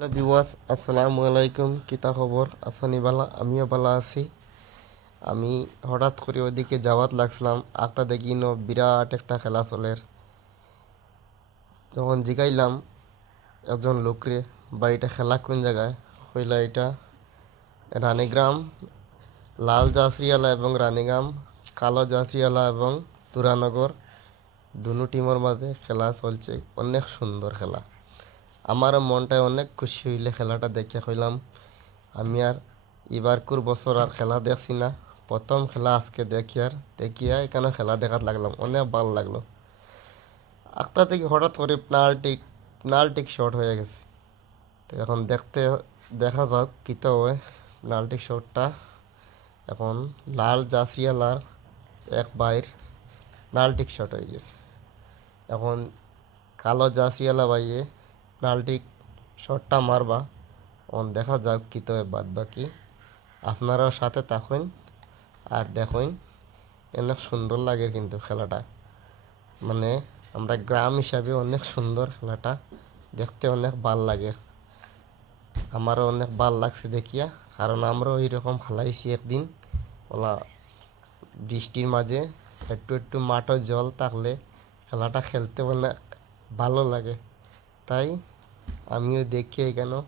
Hello viewers, আসসালামু আলাইকুম। কিতা খবর? আসানি বালা? আমিও বালা আছি। আমি হঠাৎ করে ওদিকে যাওয়াত লাগছিলাম, একটা দেখি বিরাট একটা খেলা চলের। যখন জিগাইলাম একজন লোকরে, বা এটা খেলা কোন জায়গায়, হইলা এটা রানীগ্রাম লাল জাফরিয়ালা এবং রানীগ্রাম কালো জাফরিয়ালা এবং তুরানগর দুনো টিমের মাঝে খেলা চলছে। অনেক সুন্দর খেলা। আমারও মনটায় অনেক খুশি হইলে খেলাটা দেখে হইলাম আমি আর এবারকুর বছর আর খেলা দেখছি না। প্রথম খেলা আজকে দেখিয়া এখানে খেলা দেখাত লাগলাম, অনেক ভালো লাগলো। একটা থেকে হঠাৎ করে পেনাল্টি শট হয়ে গেছে। তো এখন দেখা যাক কিতা হয় পেনাল্টি শটটা। এখন লাল জাফরিয়ালার এক বাইর পেনাল্টি শট হয়ে গেছে। এখন কালো জাফরিয়ালা বাইয়ে পেনাল্টি শটটা মারবা। এখন দেখা যাক কিতা হয় বাদ বাকি। আপনারাও সাথে থাকুন আর দেখুন। অনেক সুন্দর লাগে কিন্তু খেলাটা, মানে আমরা গ্রাম হিসাবে অনেক সুন্দর খেলাটা, দেখতে অনেক ভাল লাগে। আমারও অনেক ভাল লাগছে দেখিয়া, কারণ আমরাও এইরকম খেলাইছি একদিন। ওলা বৃষ্টির মাঝে একটু একটু মাঠও জল থাকলে খেলাটা খেলতে অনেক ভালো লাগে। তাই আমিও দেখি এখানে